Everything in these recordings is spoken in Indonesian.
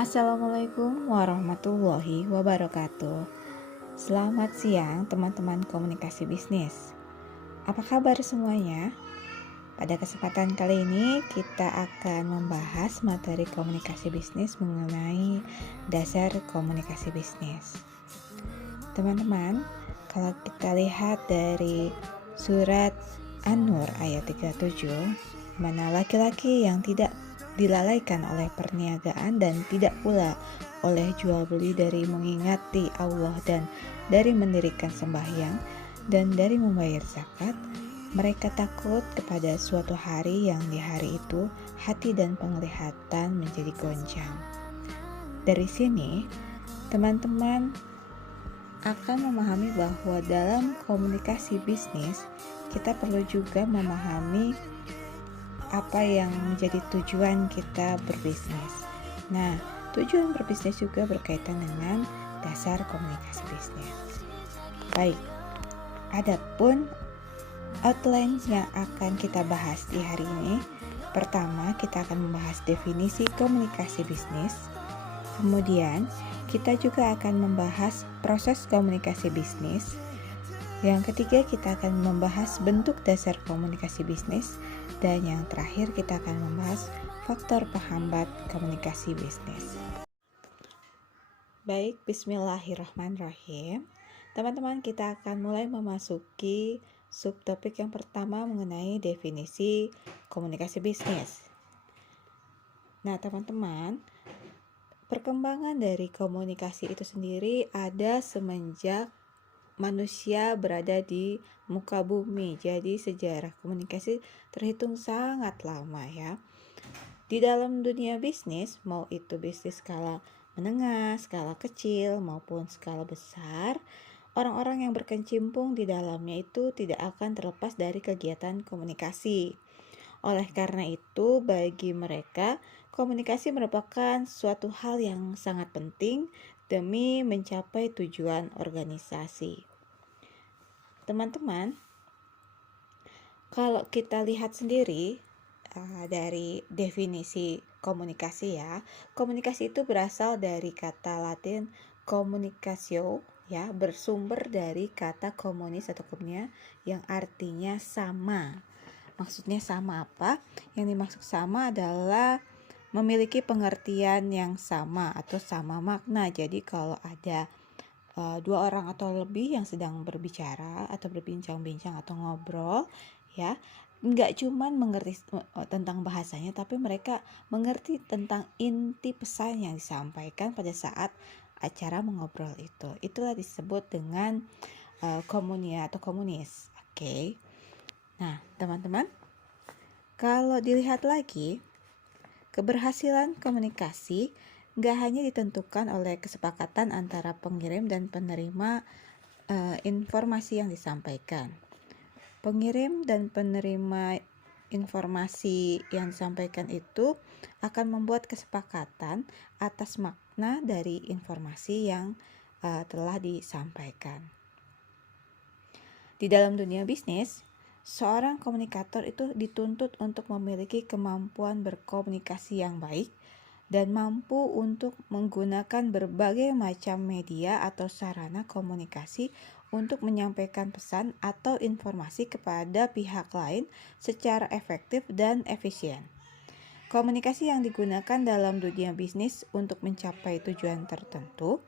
Assalamualaikum warahmatullahi wabarakatuh. Selamat siang teman-teman komunikasi bisnis. Apa kabar semuanya? Pada kesempatan kali ini kita akan membahas materi komunikasi bisnis mengenai dasar komunikasi bisnis. Teman-teman, kalau kita lihat dari surat An-Nur ayat 37, mana laki-laki yang tidak dilalaikan oleh perniagaan dan tidak pula oleh jual beli dari mengingati Allah dan dari mendirikan sembahyang dan dari membayar zakat, mereka takut kepada suatu hari yang di hari itu hati dan penglihatan menjadi goncang. Dari sini, teman-teman akan memahami bahwa dalam komunikasi bisnis, kita perlu juga memahami apa yang menjadi tujuan kita berbisnis. Nah, tujuan berbisnis juga berkaitan dengan dasar komunikasi bisnis. Baik, adapun outline yang akan kita bahas di hari ini. Pertama, kita akan membahas definisi komunikasi bisnis. Kemudian, kita juga akan membahas proses komunikasi bisnis. Yang ketiga, kita akan membahas bentuk dasar komunikasi bisnis. Dan yang terakhir, kita akan membahas faktor penghambat komunikasi bisnis. Baik, bismillahirrahmanirrahim. Teman-teman, kita akan mulai memasuki subtopik yang pertama mengenai definisi komunikasi bisnis. Nah, teman-teman, perkembangan dari komunikasi itu sendiri ada semenjak manusia berada di muka bumi. Jadi sejarah komunikasi terhitung sangat lama ya. Di dalam dunia bisnis, mau itu bisnis skala menengah, skala kecil maupun skala besar, orang-orang yang berkecimpung di dalamnya itu tidak akan terlepas dari kegiatan komunikasi. Oleh karena itu, bagi mereka, komunikasi merupakan suatu hal yang sangat penting demi mencapai tujuan organisasi. Teman-teman, kalau kita lihat sendiri dari definisi komunikasi ya, komunikasi itu berasal dari kata Latin communicatio ya, bersumber dari kata communis atau komunia yang artinya sama. Maksudnya sama apa? Yang dimaksud sama adalah memiliki pengertian yang sama atau sama makna. Jadi kalau ada dua orang atau lebih yang sedang berbicara atau berbincang-bincang atau ngobrol ya, nggak cuman mengerti tentang bahasanya, tapi mereka mengerti tentang inti pesan yang disampaikan pada saat acara mengobrol itu. Itulah disebut dengan komunia atau komunis. Oke. Nah, teman-teman, kalau dilihat lagi, keberhasilan komunikasi nggak hanya ditentukan oleh kesepakatan antara pengirim dan penerima informasi yang disampaikan. Pengirim dan penerima informasi yang disampaikan itu akan membuat kesepakatan atas makna dari informasi yang telah disampaikan. Di dalam dunia bisnis, seorang komunikator itu dituntut untuk memiliki kemampuan berkomunikasi yang baik dan mampu untuk menggunakan berbagai macam media atau sarana komunikasi untuk menyampaikan pesan atau informasi kepada pihak lain secara efektif dan efisien. Komunikasi yang digunakan dalam dunia bisnis untuk mencapai tujuan tertentu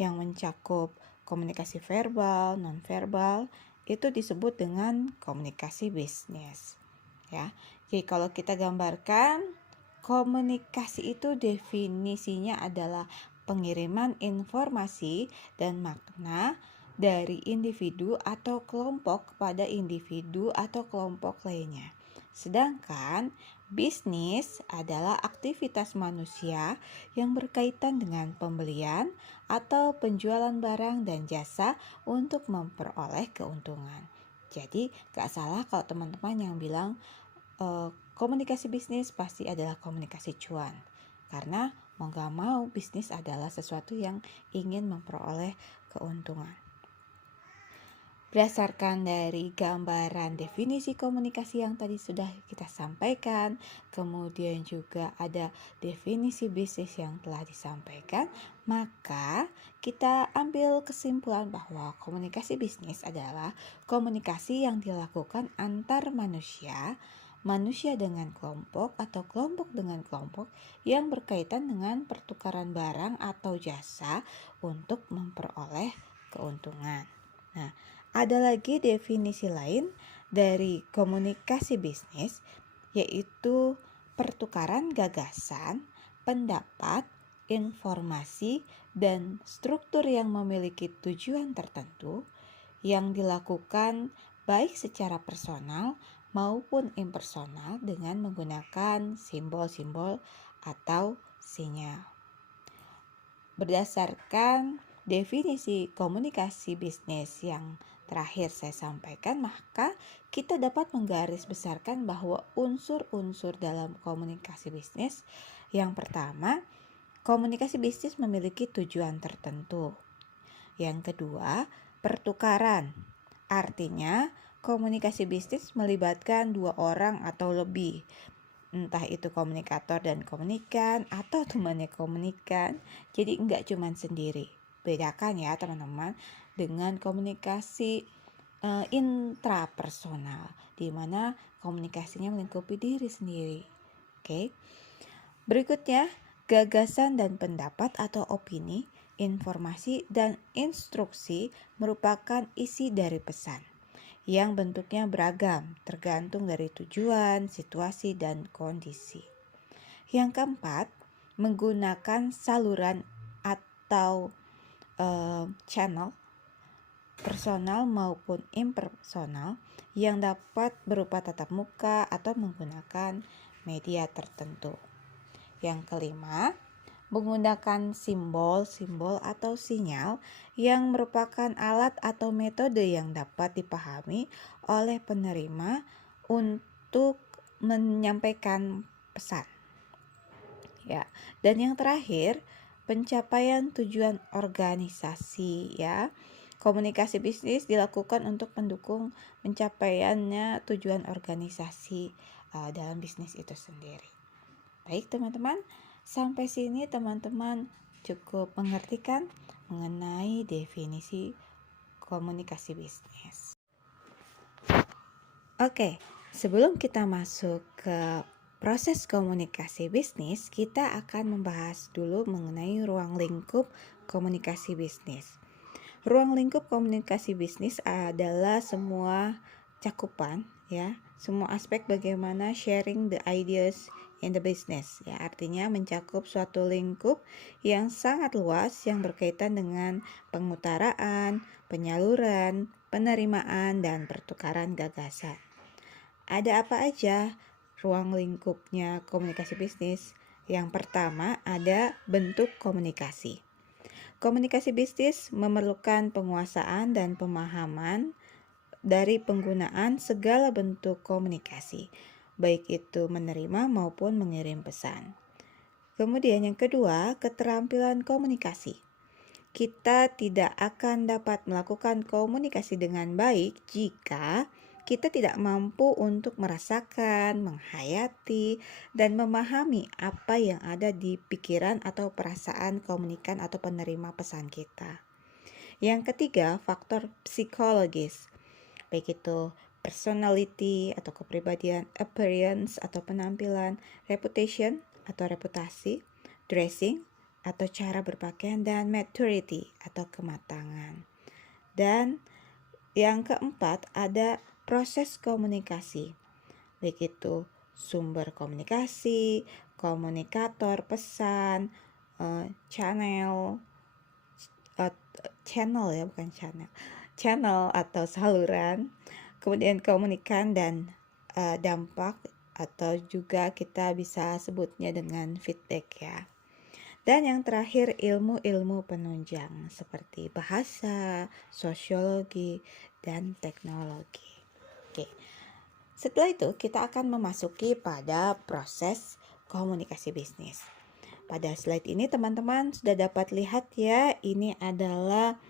yang mencakup komunikasi verbal, nonverbal, itu disebut dengan komunikasi bisnis. Ya. Jadi kalau kita gambarkan, komunikasi itu definisinya adalah pengiriman informasi dan makna dari individu atau kelompok kepada individu atau kelompok lainnya. Sedangkan bisnis adalah aktivitas manusia yang berkaitan dengan pembelian atau penjualan barang dan jasa untuk memperoleh keuntungan. Jadi gak salah kalau teman-teman yang bilang komunikasi bisnis pasti adalah komunikasi cuan, karena mau gak mau bisnis adalah sesuatu yang ingin memperoleh keuntungan. Berdasarkan dari gambaran definisi komunikasi yang tadi sudah kita sampaikan, kemudian juga ada definisi bisnis yang telah disampaikan, maka kita ambil kesimpulan bahwa komunikasi bisnis adalah komunikasi yang dilakukan antar manusia, manusia dengan kelompok atau kelompok dengan kelompok yang berkaitan dengan pertukaran barang atau jasa untuk memperoleh keuntungan. Nah, ada lagi definisi lain dari komunikasi bisnis, yaitu pertukaran gagasan, pendapat, informasi, dan struktur yang memiliki tujuan tertentu yang dilakukan baik secara personal maupun impersonal dengan menggunakan simbol-simbol atau sinyal. Berdasarkan definisi komunikasi bisnis yang terakhir saya sampaikan, maka kita dapat menggarisbesarkan bahwa unsur-unsur dalam komunikasi bisnis yang pertama, komunikasi bisnis memiliki tujuan tertentu. Yang kedua, pertukaran. Artinya, komunikasi bisnis melibatkan dua orang atau lebih, entah itu komunikator dan komunikan atau temannya komunikan. Jadi enggak cuma sendiri. Bedakan ya teman-teman dengan komunikasi intrapersonal, di mana komunikasinya melingkupi diri sendiri. Oke. Berikutnya, gagasan dan pendapat atau opini, informasi dan instruksi merupakan isi dari pesan yang bentuknya beragam, tergantung dari tujuan, situasi, dan kondisi. Yang keempat, menggunakan saluran atau channel personal maupun impersonal yang dapat berupa tatap muka atau menggunakan media tertentu. Yang kelima, menggunakan simbol-simbol atau sinyal yang merupakan alat atau metode yang dapat dipahami oleh penerima untuk menyampaikan pesan. Ya, dan yang terakhir, pencapaian tujuan organisasi ya. Komunikasi bisnis dilakukan untuk mendukung pencapaiannya tujuan organisasi dalam bisnis itu sendiri. Baik teman-teman, sampai sini teman-teman cukup mengerti kan mengenai definisi komunikasi bisnis. Oke, sebelum kita masuk ke proses komunikasi bisnis, kita akan membahas dulu mengenai ruang lingkup komunikasi bisnis. Ruang lingkup komunikasi bisnis adalah semua cakupan ya, semua aspek bagaimana sharing the ideas in the business ya, artinya mencakup suatu lingkup yang sangat luas yang berkaitan dengan pengutaraan, penyaluran, penerimaan, dan pertukaran gagasan. Ada apa aja ruang lingkupnya komunikasi bisnis? Yang pertama ada bentuk komunikasi. Komunikasi bisnis memerlukan penguasaan dan pemahaman dari penggunaan segala bentuk komunikasi, baik itu menerima maupun mengirim pesan. Kemudian yang kedua, keterampilan komunikasi. Kita tidak akan dapat melakukan komunikasi dengan baik jika kita tidak mampu untuk merasakan, menghayati, dan memahami apa yang ada di pikiran atau perasaan komunikan atau penerima pesan kita. Yang ketiga, faktor psikologis, baik itu personality atau kepribadian, appearance atau penampilan, reputation atau reputasi, dressing atau cara berpakaian, dan maturity atau kematangan. Dan yang keempat ada proses komunikasi, baik itu sumber komunikasi, komunikator, pesan, channel atau saluran, kemudian komunikan dan dampak atau juga kita bisa sebutnya dengan feedback ya. Dan yang terakhir ilmu-ilmu penunjang seperti bahasa, sosiologi, dan teknologi. Oke. Setelah itu kita akan memasuki pada proses komunikasi bisnis. Pada slide ini teman-teman sudah dapat lihat ya, ini adalah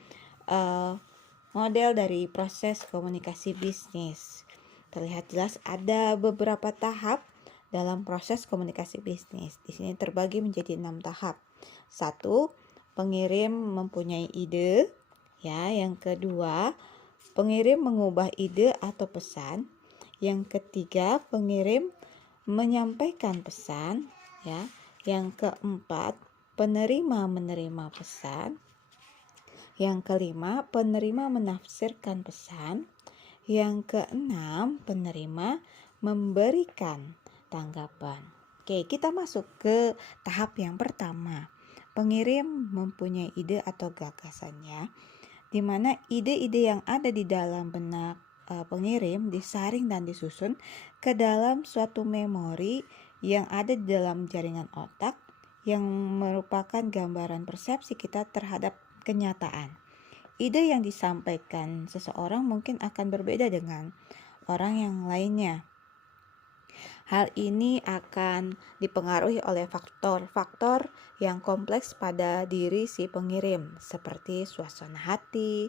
model dari proses komunikasi bisnis. Terlihat jelas ada beberapa tahap dalam proses komunikasi bisnis. Di sini terbagi menjadi 6 tahap. 1. Pengirim mempunyai ide. Ya, yang kedua, pengirim mengubah ide atau pesan. Yang ketiga, pengirim menyampaikan pesan. Ya, yang keempat, penerima menerima pesan. Yang kelima, penerima menafsirkan pesan. Yang keenam, penerima memberikan tanggapan. Oke, kita masuk ke tahap yang pertama. Pengirim mempunyai ide atau gagasannya, di mana ide-ide yang ada di dalam benak pengirim disaring dan disusun ke dalam suatu memori yang ada di dalam jaringan otak yang merupakan gambaran persepsi kita terhadap kenyataan. Ide yang disampaikan seseorang mungkin akan berbeda dengan orang yang lainnya. Hal ini akan dipengaruhi oleh faktor-faktor yang kompleks pada diri si pengirim, seperti suasana hati,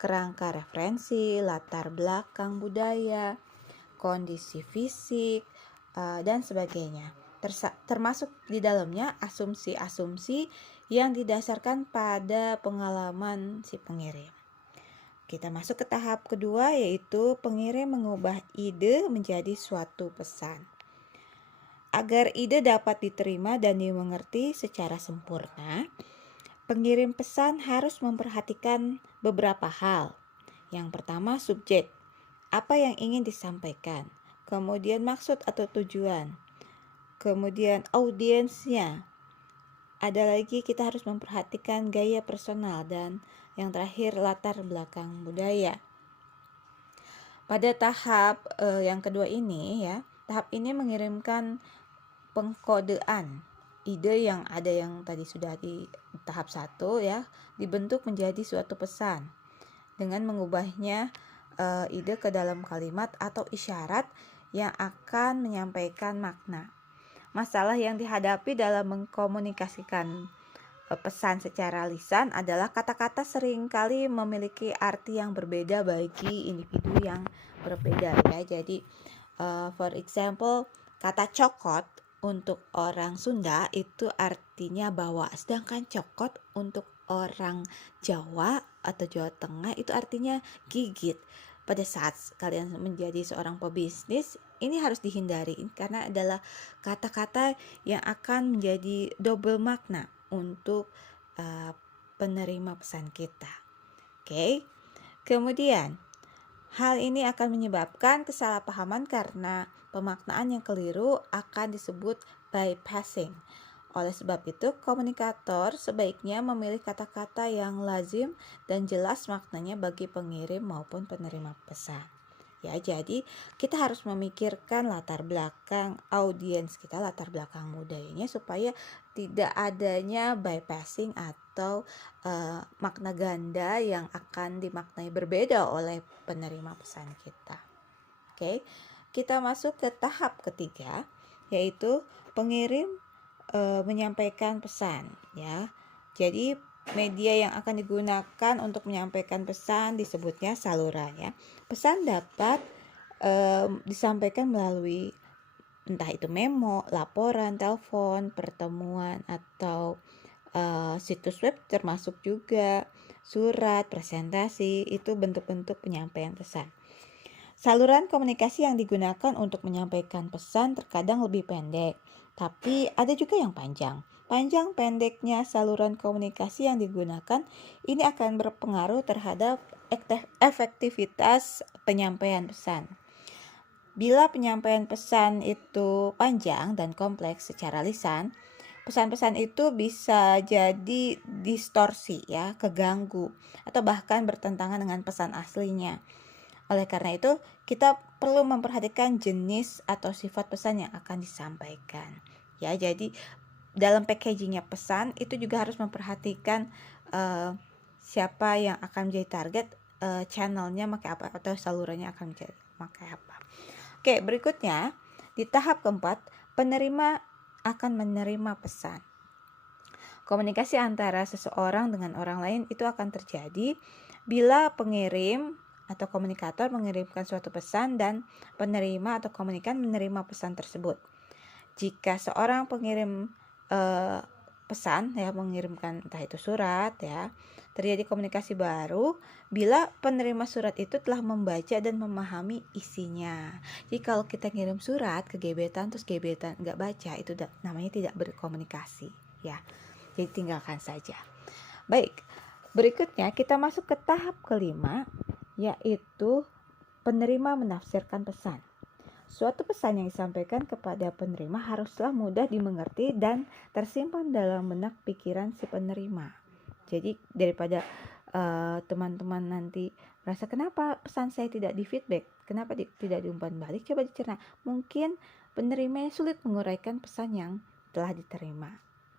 kerangka referensi, latar belakang budaya, kondisi fisik, dan sebagainya. Termasuk di dalamnya asumsi-asumsi yang didasarkan pada pengalaman si pengirim. Kita masuk ke tahap kedua, yaitu pengirim mengubah ide menjadi suatu pesan. Agar ide dapat diterima dan dimengerti secara sempurna, pengirim pesan harus memperhatikan beberapa hal. Yang pertama, subjek. Apa yang ingin disampaikan? Kemudian maksud atau tujuan. Kemudian audiensnya. Ada lagi kita harus memperhatikan gaya personal, dan yang terakhir latar belakang budaya. Pada tahap yang kedua ini ya, tahap ini mengirimkan pengkodean. Ide yang ada yang tadi sudah di tahap 1 ya, dibentuk menjadi suatu pesan dengan mengubahnya ide ke dalam kalimat atau isyarat yang akan menyampaikan makna. Masalah yang dihadapi dalam mengkomunikasikan pesan secara lisan adalah kata-kata seringkali memiliki arti yang berbeda bagi individu yang berbeda ya. Jadi for example, kata cokot untuk orang Sunda itu artinya bawa, sedangkan cokot untuk orang Jawa atau Jawa Tengah itu artinya gigit. Pada saat kalian menjadi seorang pebisnis, ini harus dihindari karena adalah kata-kata yang akan menjadi double makna untuk penerima pesan kita. Oke. Kemudian hal ini akan menyebabkan kesalahpahaman karena pemaknaan yang keliru akan disebut bypassing. Oleh sebab itu, komunikator sebaiknya memilih kata-kata yang lazim dan jelas maknanya bagi pengirim maupun penerima pesan. Ya, jadi kita harus memikirkan latar belakang audiens kita, latar belakang budayanya, supaya tidak adanya bypassing atau makna ganda yang akan dimaknai berbeda oleh penerima pesan kita. Oke, kita masuk ke tahap ketiga, yaitu pengirim menyampaikan pesan ya. Jadi media yang akan digunakan untuk menyampaikan pesan disebutnya saluran ya. Pesan dapat disampaikan melalui entah itu memo, laporan, telepon, pertemuan, atau situs web, termasuk juga surat, presentasi. Itu bentuk-bentuk penyampaian pesan. Saluran komunikasi yang digunakan untuk menyampaikan pesan terkadang lebih pendek, tapi ada juga yang panjang. Panjang pendeknya saluran komunikasi yang digunakan ini akan berpengaruh terhadap efektivitas penyampaian pesan. Bila penyampaian pesan itu panjang dan kompleks secara lisan, pesan-pesan itu bisa jadi distorsi ya, keganggu, atau bahkan bertentangan dengan pesan aslinya. Oleh karena itu, kita perlu memperhatikan jenis atau sifat pesan yang akan disampaikan. Ya, jadi dalam packagingnya pesan itu juga harus memperhatikan siapa yang akan menjadi target, channelnya pakai apa, atau salurannya akan menjadi pakai apa. Oke, berikutnya di tahap keempat, penerima akan menerima pesan. Komunikasi antara seseorang dengan orang lain itu akan terjadi bila pengirim atau komunikator mengirimkan suatu pesan dan penerima atau komunikan menerima pesan tersebut. Jika seorang pengirim pesan ya, mengirimkan entah itu surat ya, terjadi komunikasi baru bila penerima surat itu telah membaca dan memahami isinya. Jadi kalau kita ngirim surat ke gebetan terus gebetan nggak baca, itu namanya tidak berkomunikasi ya. Jadi tinggalkan saja. Baik, berikutnya kita masuk ke tahap kelima, yaitu penerima menafsirkan pesan. Suatu pesan yang disampaikan kepada penerima haruslah mudah dimengerti dan tersimpan dalam benak pikiran si penerima. Jadi daripada teman-teman nanti merasa kenapa pesan saya tidak di feedback, kenapa tidak diumpan balik, coba dicerna. Mungkin penerimanya sulit menguraikan pesan yang telah diterima.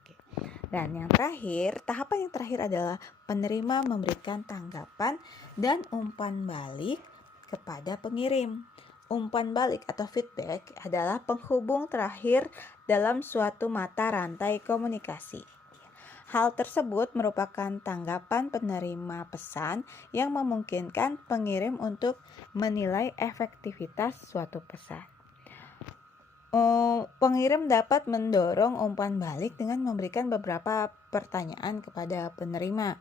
Oke. Dan yang terakhir, tahapan yang terakhir adalah penerima memberikan tanggapan dan umpan balik kepada pengirim. Umpan balik atau feedback adalah penghubung terakhir dalam suatu mata rantai komunikasi. Hal tersebut merupakan tanggapan penerima pesan yang memungkinkan pengirim untuk menilai efektivitas suatu pesan. Pengirim dapat mendorong umpan balik dengan memberikan beberapa pertanyaan kepada penerima.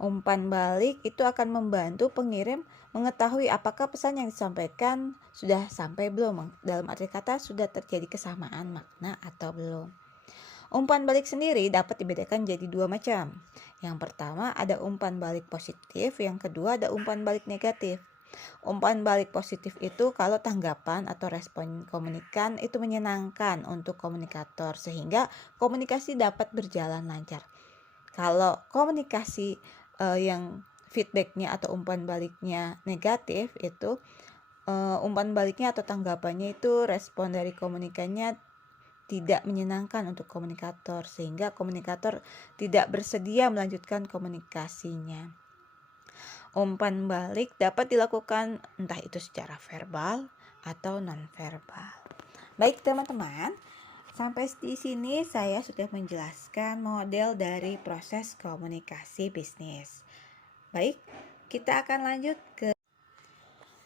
Umpan balik itu akan membantu pengirim mengetahui apakah pesan yang disampaikan sudah sampai belum, dalam arti kata sudah terjadi kesamaan makna atau belum. Umpan balik sendiri dapat dibedakan jadi dua macam. Yang pertama ada umpan balik positif, yang kedua ada umpan balik negatif. Umpan balik positif itu kalau tanggapan atau respon komunikan itu menyenangkan untuk komunikator sehingga komunikasi dapat berjalan lancar. Kalau komunikasi yang feedbacknya atau umpan baliknya negatif, itu umpan baliknya atau tanggapannya itu respon dari komunikannya tidak menyenangkan untuk komunikator sehingga komunikator tidak bersedia melanjutkan komunikasinya. Umpan balik dapat dilakukan entah itu secara verbal atau non-verbal. Baik teman-teman, sampai di sini saya sudah menjelaskan model dari proses komunikasi bisnis. Baik, kita akan lanjut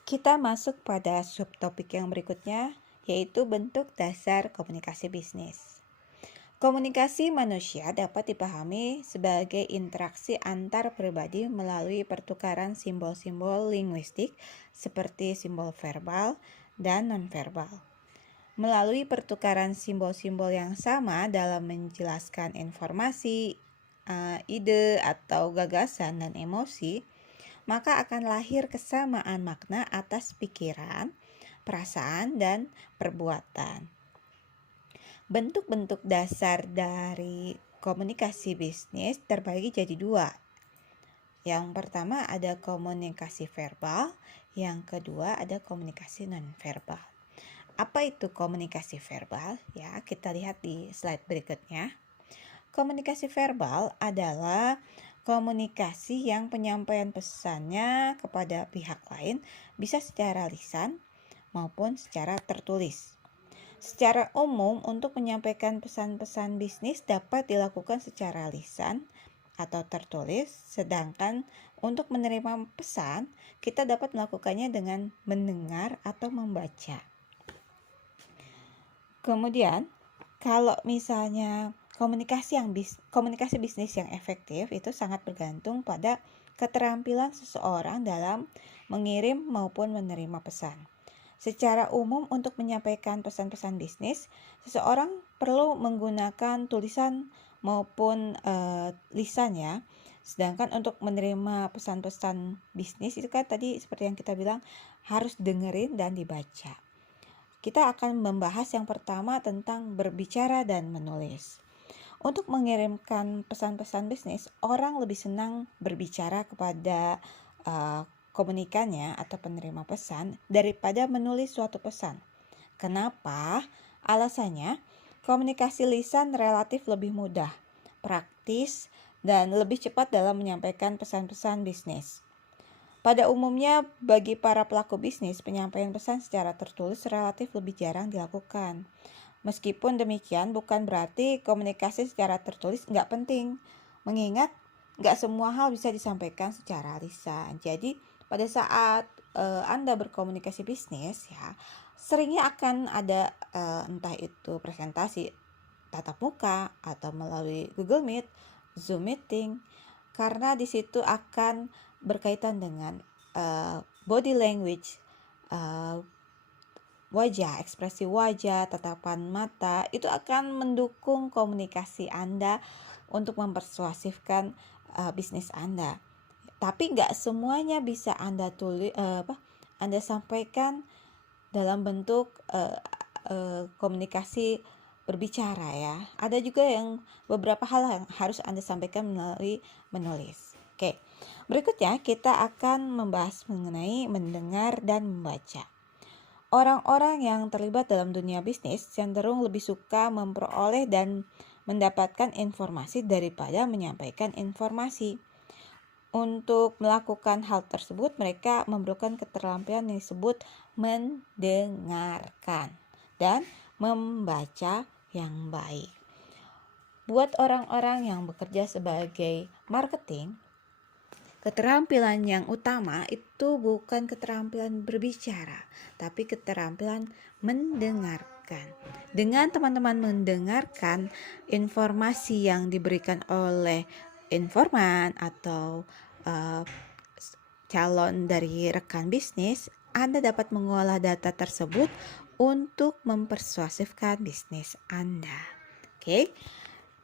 kita masuk pada subtopik yang berikutnya, yaitu bentuk dasar komunikasi bisnis. Komunikasi manusia dapat dipahami sebagai interaksi antar pribadi melalui pertukaran simbol-simbol linguistik seperti simbol verbal dan non-verbal. Melalui pertukaran simbol-simbol yang sama dalam menjelaskan informasi, ide atau gagasan dan emosi, maka akan lahir kesamaan makna atas pikiran, perasaan, dan perbuatan. Bentuk-bentuk dasar dari komunikasi bisnis terbagi jadi dua. Yang pertama ada komunikasi verbal, yang kedua ada komunikasi non-verbal. Apa itu komunikasi verbal? Ya, kita lihat di slide berikutnya. Komunikasi verbal adalah komunikasi yang penyampaian pesannya kepada pihak lain bisa secara lisan maupun secara tertulis. Secara umum, untuk menyampaikan pesan-pesan bisnis dapat dilakukan secara lisan atau tertulis, sedangkan untuk menerima pesan, kita dapat melakukannya dengan mendengar atau membaca. Kemudian, kalau misalnya komunikasi bisnis yang efektif itu sangat bergantung pada keterampilan seseorang dalam mengirim maupun menerima pesan. Secara umum untuk menyampaikan pesan-pesan bisnis, seseorang perlu menggunakan tulisan maupun lisan ya. Sedangkan untuk menerima pesan-pesan bisnis itu kan tadi seperti yang kita bilang harus dengerin dan dibaca. Kita akan membahas yang pertama tentang berbicara dan menulis. Untuk mengirimkan pesan-pesan bisnis, orang lebih senang berbicara kepada komunikannya atau penerima pesan daripada menulis suatu pesan. Kenapa? Alasannya, komunikasi lisan relatif lebih mudah, praktis, dan lebih cepat dalam menyampaikan pesan-pesan bisnis. Pada umumnya, bagi para pelaku bisnis, penyampaian pesan secara tertulis relatif lebih jarang dilakukan. Meskipun demikian, bukan berarti komunikasi secara tertulis nggak penting, mengingat nggak semua hal bisa disampaikan secara lisan. Jadi pada saat Anda berkomunikasi bisnis ya, seringnya akan ada entah itu presentasi tatap muka atau melalui Google Meet, Zoom meeting, karena di situ akan berkaitan dengan body language, uh, wajah, ekspresi wajah, tatapan mata, itu akan mendukung komunikasi Anda untuk mempersuasifkan bisnis Anda. Tapi nggak semuanya bisa Anda Anda sampaikan dalam bentuk komunikasi berbicara ya. Ada juga yang beberapa hal yang harus Anda sampaikan melalui menulis. Oke. Berikutnya kita akan membahas mengenai mendengar dan membaca. Orang-orang yang terlibat dalam dunia bisnis cenderung lebih suka memperoleh dan mendapatkan informasi daripada menyampaikan informasi. Untuk melakukan hal tersebut, mereka memerlukan keterampilan yang disebut mendengarkan dan membaca yang baik. Buat orang-orang yang bekerja sebagai marketing, keterampilan yang utama itu bukan keterampilan berbicara, tapi keterampilan mendengarkan. Dengan teman-teman mendengarkan informasi yang diberikan oleh informan atau calon dari rekan bisnis, Anda dapat mengolah data tersebut untuk mempersuasifkan bisnis Anda. Oke,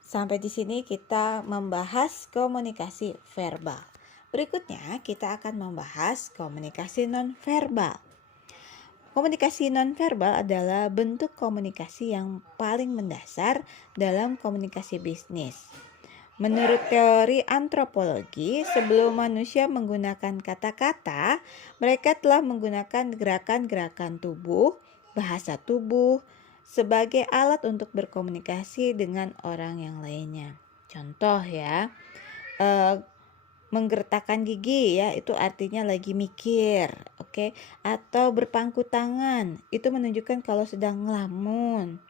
sampai di sini kita membahas komunikasi verbal. Berikutnya kita akan membahas komunikasi nonverbal. Komunikasi nonverbal adalah bentuk komunikasi yang paling mendasar dalam komunikasi bisnis. Menurut teori antropologi, sebelum manusia menggunakan kata-kata, mereka telah menggunakan gerakan-gerakan tubuh, bahasa tubuh, sebagai alat untuk berkomunikasi dengan orang yang lainnya. Contoh ya, menggertakkan gigi ya, itu artinya lagi mikir, oke? Atau berpangku tangan, itu menunjukkan kalau sedang ngelamun.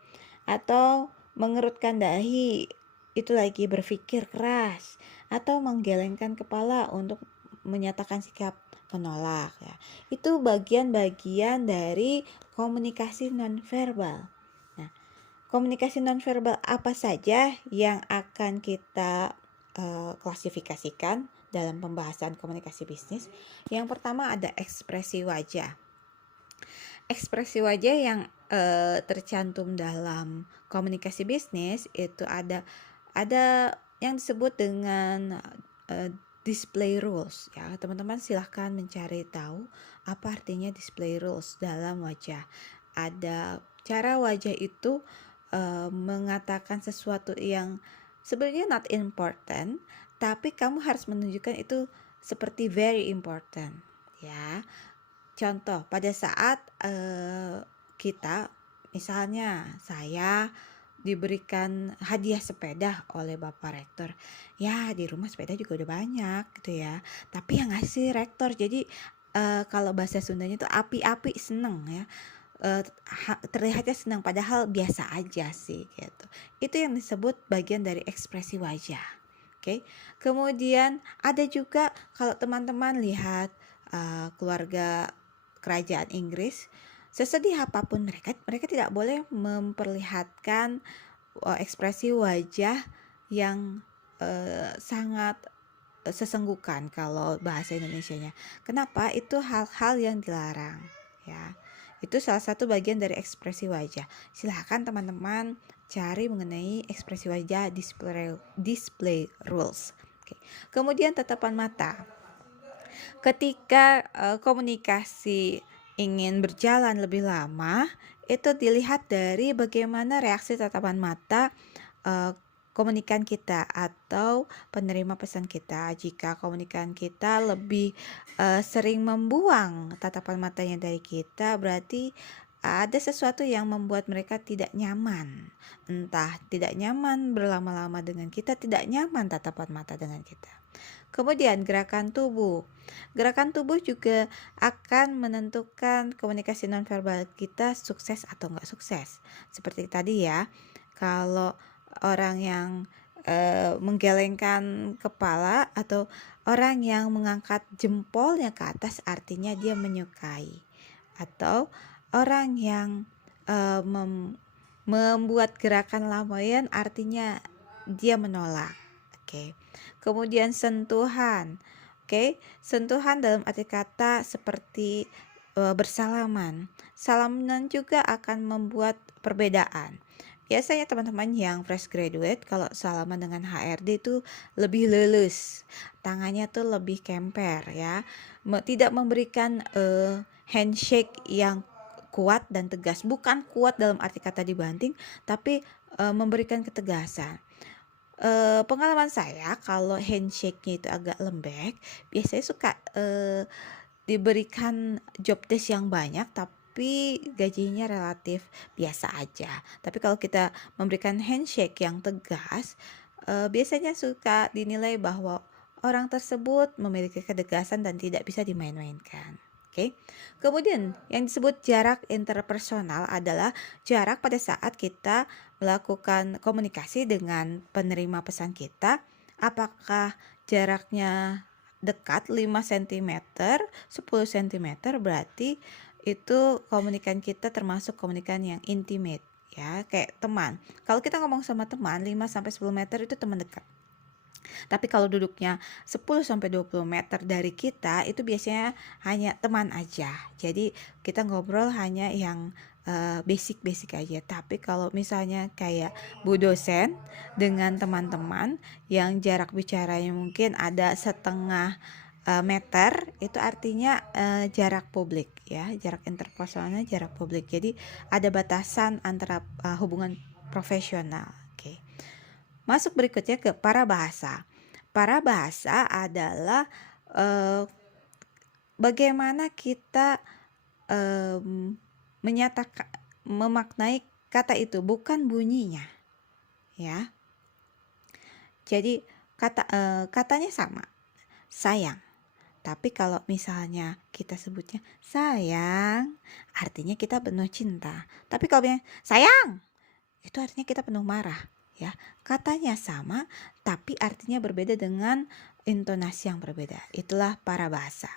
Atau mengerutkan dahi, itu lagi berpikir keras. Atau menggelengkan kepala untuk menyatakan sikap menolak ya. Itu bagian-bagian dari komunikasi nonverbal. Nah, komunikasi nonverbal apa saja yang akan kita klasifikasikan dalam pembahasan komunikasi bisnis? Yang pertama ada ekspresi wajah. Ekspresi wajah yang tercantum dalam komunikasi bisnis itu ada yang disebut dengan display rules ya. Teman-teman silahkan mencari tahu apa artinya display rules dalam wajah. Ada cara wajah itu mengatakan sesuatu yang sebenarnya not important, tapi kamu harus menunjukkan itu seperti very important ya. Contoh, pada saat kita, misalnya saya diberikan hadiah sepeda oleh Bapak Rektor. Ya, di rumah sepeda juga udah banyak gitu ya. Tapi yang ngasih Rektor, jadi kalau bahasa Sundanya itu api-api seneng ya. Terlihatnya senang padahal biasa aja sih gitu. Itu yang disebut bagian dari ekspresi wajah. Oke. Kemudian ada juga kalau teman-teman lihat keluarga kerajaan Inggris, sesedih apapun mereka tidak boleh memperlihatkan ekspresi wajah yang sangat sesenggukan kalau bahasa Indonesianya. Kenapa? Itu hal-hal yang dilarang ya. Itu salah satu bagian dari ekspresi wajah. Silahkan teman-teman cari mengenai ekspresi wajah display rules. Oke. Kemudian tatapan mata. Ketika komunikasi ingin berjalan lebih lama, itu dilihat dari bagaimana reaksi tatapan mata komunikan kita atau penerima pesan kita. Jika komunikan kita lebih sering membuang tatapan matanya dari kita, berarti ada sesuatu yang membuat mereka tidak nyaman. Entah tidak nyaman berlama-lama dengan kita, tidak nyaman tatapan mata dengan kita. Kemudian gerakan tubuh. Gerakan tubuh juga akan menentukan komunikasi nonverbal kita sukses atau enggak sukses. Seperti tadi ya, kalau orang yang menggelengkan kepala atau orang yang mengangkat jempolnya ke atas artinya dia menyukai, atau orang yang membuat gerakan lambaian artinya dia menolak. Oke. Kemudian sentuhan. Oke, sentuhan dalam arti kata seperti bersalaman. Salaman juga akan membuat perbedaan. Biasanya teman-teman yang fresh graduate kalau salaman dengan HRD itu lebih lulus, tangannya tuh lebih kemper ya, tidak memberikan handshake yang kuat dan tegas, bukan kuat dalam arti kata dibanting, tapi memberikan ketegasan. Pengalaman saya kalau handshake-nya itu agak lembek, biasanya suka diberikan job desk yang banyak tapi gajinya relatif biasa aja. Tapi kalau kita memberikan handshake yang tegas, biasanya suka dinilai bahwa orang tersebut memiliki ketegasan dan tidak bisa dimain-mainkan. Oke. Kemudian yang disebut jarak interpersonal adalah jarak pada saat kita melakukan komunikasi dengan penerima pesan kita. Apakah jaraknya dekat 5 cm, 10 cm, berarti itu komunikan kita termasuk komunikan yang intimate ya, kayak teman. Kalau kita ngomong sama teman 5 sampai 10 meter itu teman dekat. Tapi kalau duduknya 10 sampai 20 meter dari kita itu biasanya hanya teman aja. Jadi kita ngobrol hanya yang basic-basic aja. Tapi kalau misalnya kayak Bu dosen dengan teman-teman yang jarak bicaranya mungkin ada setengah meter, itu artinya jarak publik ya, jarak interpersonalnya jarak publik. Jadi ada batasan antara hubungan profesional. Oke. Masuk berikutnya ke para bahasa. Para bahasa adalah bagaimana kita menyatakan, memaknai kata itu, bukan bunyinya, ya. Jadi katanya sama, sayang. Tapi kalau misalnya kita sebutnya sayang, artinya kita penuh cinta. Tapi kalau bilang sayang, itu artinya kita penuh marah. Ya, katanya sama tapi artinya berbeda dengan intonasi yang berbeda. Itulah para bahasa.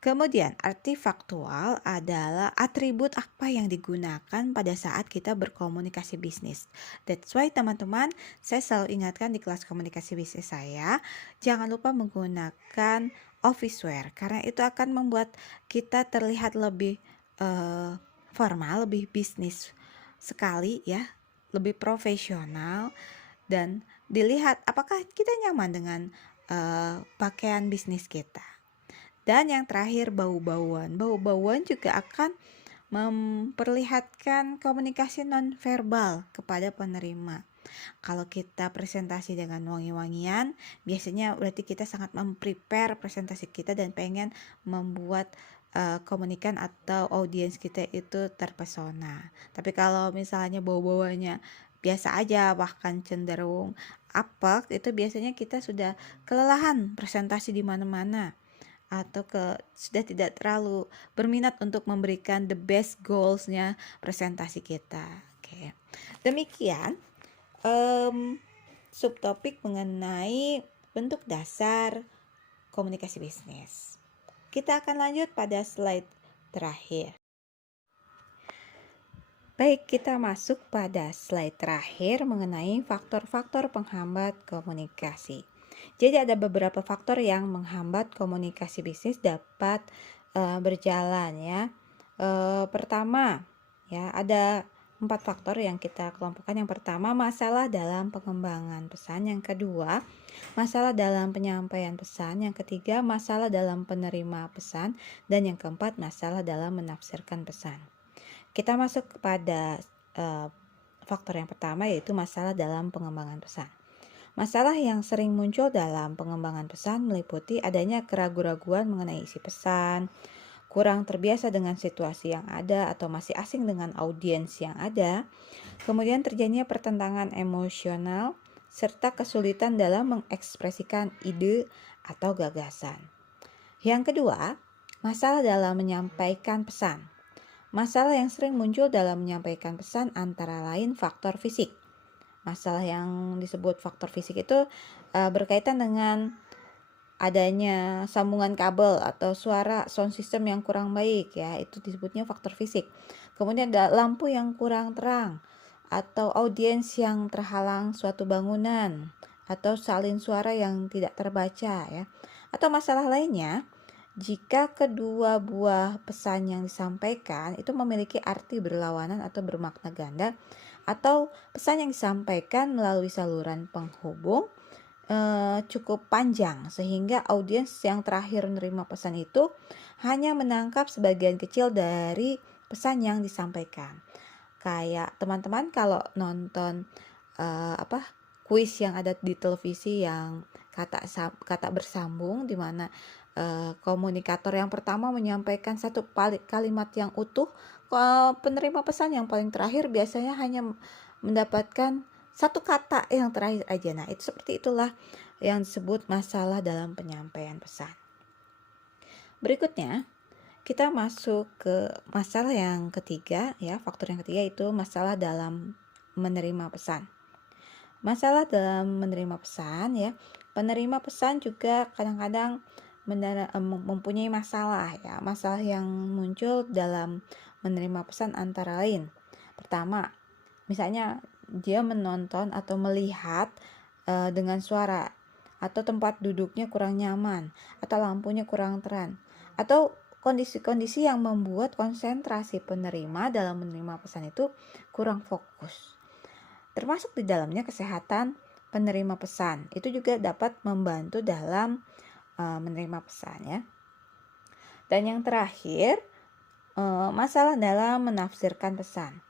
Kemudian arti faktual adalah atribut apa yang digunakan pada saat kita berkomunikasi bisnis. That's why teman-teman, saya selalu ingatkan di kelas komunikasi bisnis saya, jangan lupa menggunakan office wear karena itu akan membuat kita terlihat lebih formal, lebih bisnis sekali ya, lebih profesional, dan dilihat apakah kita nyaman dengan pakaian bisnis kita. Dan yang terakhir bau-bauan. Bau-bauan juga akan memperlihatkan komunikasi nonverbal kepada penerima. Kalau kita presentasi dengan wangi-wangian, biasanya berarti kita sangat memprepare presentasi kita dan pengen membuat komunikan atau audiens kita itu terpesona. Tapi kalau misalnya bau-bauannya biasa aja, bahkan cenderung apek, itu biasanya kita sudah kelelahan presentasi di mana-mana, atau sudah tidak terlalu berminat untuk memberikan the best goals-nya presentasi kita. Oke. Demikian subtopik mengenai bentuk dasar komunikasi bisnis. Kita akan lanjut pada slide terakhir. Baik, kita masuk pada slide terakhir mengenai faktor-faktor penghambat komunikasi. Jadi ada beberapa faktor yang menghambat komunikasi bisnis dapat berjalan ya. Pertama ya, ada 4 faktor yang kita kelompokkan. Yang pertama, masalah dalam pengembangan pesan. Yang kedua, masalah dalam penyampaian pesan. Yang ketiga, masalah dalam penerima pesan. Dan yang keempat, masalah dalam menafsirkan pesan. Kita masuk kepada faktor yang pertama, yaitu masalah dalam pengembangan pesan. Masalah yang sering muncul dalam pengembangan pesan meliputi adanya keraguan-raguan mengenai isi pesan, kurang terbiasa dengan situasi yang ada atau masih asing dengan audiens yang ada, kemudian terjadinya pertentangan emosional, serta kesulitan dalam mengekspresikan ide atau gagasan. Yang kedua, masalah dalam menyampaikan pesan. Masalah yang sering muncul dalam menyampaikan pesan antara lain faktor fisik. Masalah yang disebut faktor fisik itu berkaitan dengan adanya sambungan kabel atau suara sound system yang kurang baik ya, itu disebutnya faktor fisik. Kemudian ada lampu yang kurang terang atau audiens yang terhalang suatu bangunan atau salin suara yang tidak terbaca ya. Atau masalah lainnya, jika kedua buah pesan yang disampaikan itu memiliki arti berlawanan atau bermakna ganda, atau pesan yang disampaikan melalui saluran penghubung cukup panjang sehingga audiens yang terakhir menerima pesan itu hanya menangkap sebagian kecil dari pesan yang disampaikan. Kayak teman-teman kalau nonton kuis yang ada di televisi yang kata bersambung, di mana komunikator yang pertama menyampaikan satu kalimat yang utuh, penerima pesan yang paling terakhir biasanya hanya mendapatkan satu kata yang terakhir aja. Nah, itu seperti itulah yang disebut masalah dalam penyampaian pesan. Berikutnya, kita masuk ke masalah yang ketiga ya, faktor yang ketiga itu masalah dalam menerima pesan. Masalah dalam menerima pesan ya, penerima pesan juga kadang-kadang mempunyai masalah ya. Masalah yang muncul dalam menerima pesan antara lain. Pertama, misalnya dia menonton atau melihat dengan suara, atau tempat duduknya kurang nyaman, atau lampunya kurang terang, atau kondisi-kondisi yang membuat konsentrasi penerima dalam menerima pesan itu kurang fokus. Termasuk di dalamnya kesehatan penerima pesan. Itu juga dapat membantu dalam menerima pesan ya. Dan yang terakhir, masalah dalam menafsirkan pesan.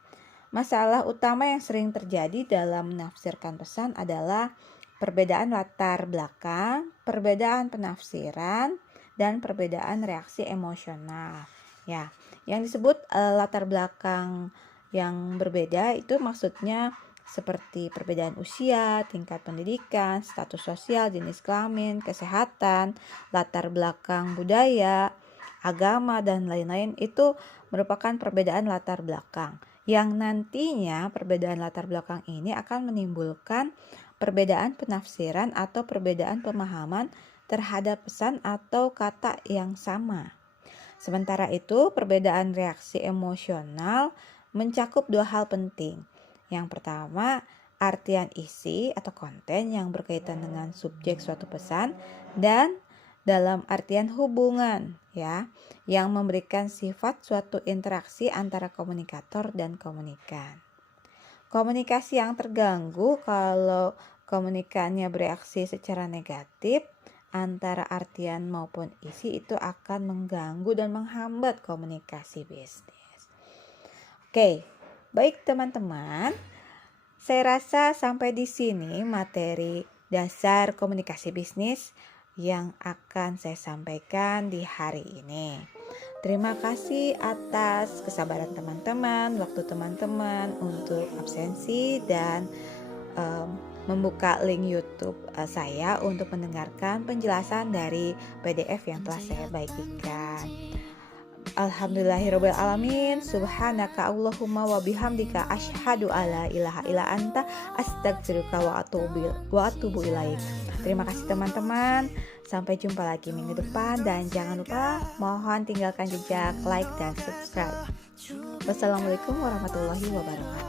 Masalah utama yang sering terjadi dalam menafsirkan pesan adalah perbedaan latar belakang, perbedaan penafsiran, dan perbedaan reaksi emosional. Ya, yang disebut latar belakang yang berbeda itu maksudnya seperti perbedaan usia, tingkat pendidikan, status sosial, jenis kelamin, kesehatan, latar belakang budaya, agama, dan lain-lain. Itu merupakan perbedaan latar belakang yang nantinya perbedaan latar belakang ini akan menimbulkan perbedaan penafsiran atau perbedaan pemahaman terhadap pesan atau kata yang sama. Sementara itu, perbedaan reaksi emosional mencakup dua hal penting. Yang pertama, artian isi atau konten yang berkaitan dengan subjek suatu pesan, dan dalam artian hubungan ya, yang memberikan sifat suatu interaksi antara komunikator dan komunikan. Komunikasi yang terganggu kalau komunikannya bereaksi secara negatif antara artian maupun isi, itu akan mengganggu dan menghambat komunikasi bisnis. Oke, baik teman-teman, saya rasa sampai di sini materi dasar komunikasi bisnis yang akan saya sampaikan di hari ini. Terima kasih atas kesabaran teman-teman, waktu teman-teman untuk absensi dan membuka link YouTube saya untuk mendengarkan penjelasan dari PDF yang telah saya bagikan. Alhamdulillahirabbil alamin. Subhanaka Allahumma wa bihamdika asyhadu alla ilaha illa anta astaghfiruka wa atubu ilaik. Terima kasih teman-teman. Sampai jumpa lagi minggu depan, dan jangan lupa mohon tinggalkan jejak like dan subscribe. Wassalamualaikum warahmatullahi wabarakatuh.